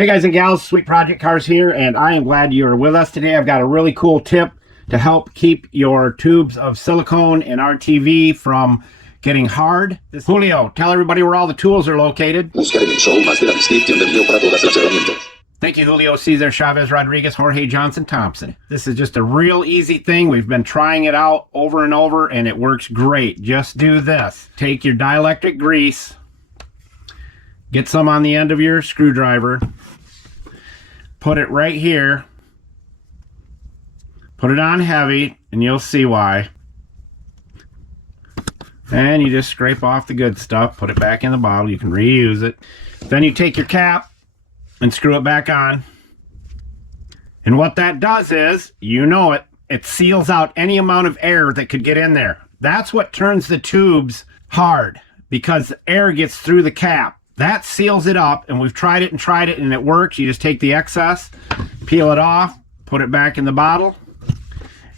Hey guys and gals, Sweet Project Cars here, and I am glad you are with us today. I've got a really cool tip to help keep your tubes of silicone and RTV from getting hard. Julio, tell everybody where all the tools are located. Buscar en el show más de la descripción del video para todas las herramientas. Thank you, Julio, Cesar, Chavez, Rodriguez, Jorge, Johnson, Thompson. This is just a real easy thing. We've been trying it out over and over, and it works great. Just do this. Take your dielectric grease, get some on the end of your screwdriver, put it right here, put it on heavy, and you'll see why. And you just scrape off the good stuff, put it back in the bottle. You can reuse it. Then you take your cap and screw it back on. And what that does is, you know it, it seals out any amount of air that could get in there. That's what turns the tubes hard, because the air gets through the cap. That seals it up, and we've tried it and it works. You just take the excess, peel it off, put it back in the bottle.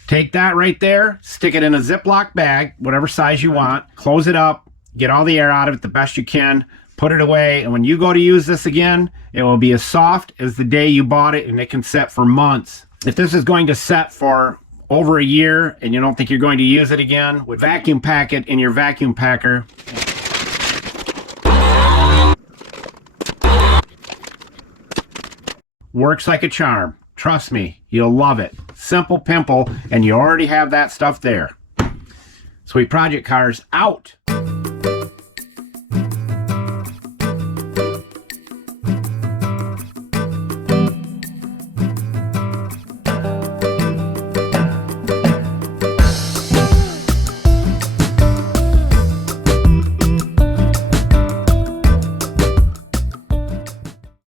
Take that right there, stick it in a Ziploc bag, whatever size you want, close it up, get all the air out of it the best you can, put it away, and when you go to use this again, it will be as soft as the day you bought it, and it can set for months. If this is going to set for over a year and you don't think you're going to use it again, would vacuum pack it in your vacuum packer. Works like a charm. Trust me, you'll love it. Simple pimple, and you already have that stuff there. Sweet Project Cars out.